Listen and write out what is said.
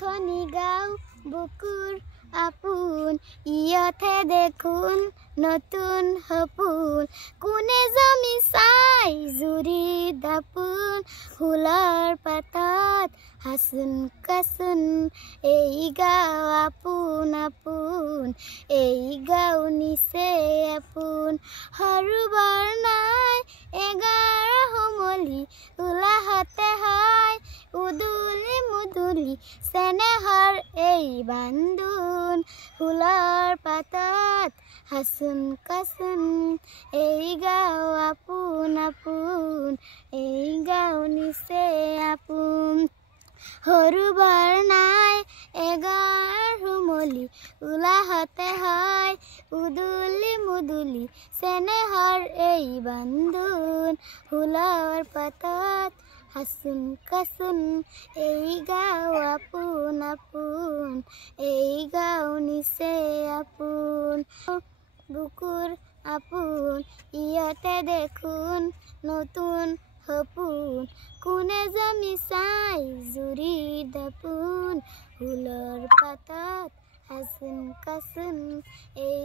লিখনি গাও বুকুৰ আপোন ইয়তে দেখোন নতুন সপোন কোনে জমি চাই জুৰি দাপোন ফুলৰ পাতত হাচুন কাচুন এই গাঁও আপোন আপোন এই গাঁও নিচে আপোন সৰু বৰ নাই এগাৰ সমলি উলাহতে হয় উদুলি মুদুলি চেনেহৰ এই বান্দোন ফুলৰ পাতত হাচুন কাচুন এই গাঁও আপোন আপোন এই গাঁও নিচে আপোন সৰু বৰ নাই এগাৰ সমলি উলাহতে হয় উদুলি মুদুলি চেনেহৰ এই বান্দোন ফুলৰ পাতত হাচুন কাচুন এই গাঁও আপোন আপোন এই গাঁও নিচে আপোন বুকুৰ আপোন ইয়তে দেখোন নতুন সপোন কোনে জমি চাই জুৰি দাপোন ফুলৰ পাতত হাচুন কাচুন এই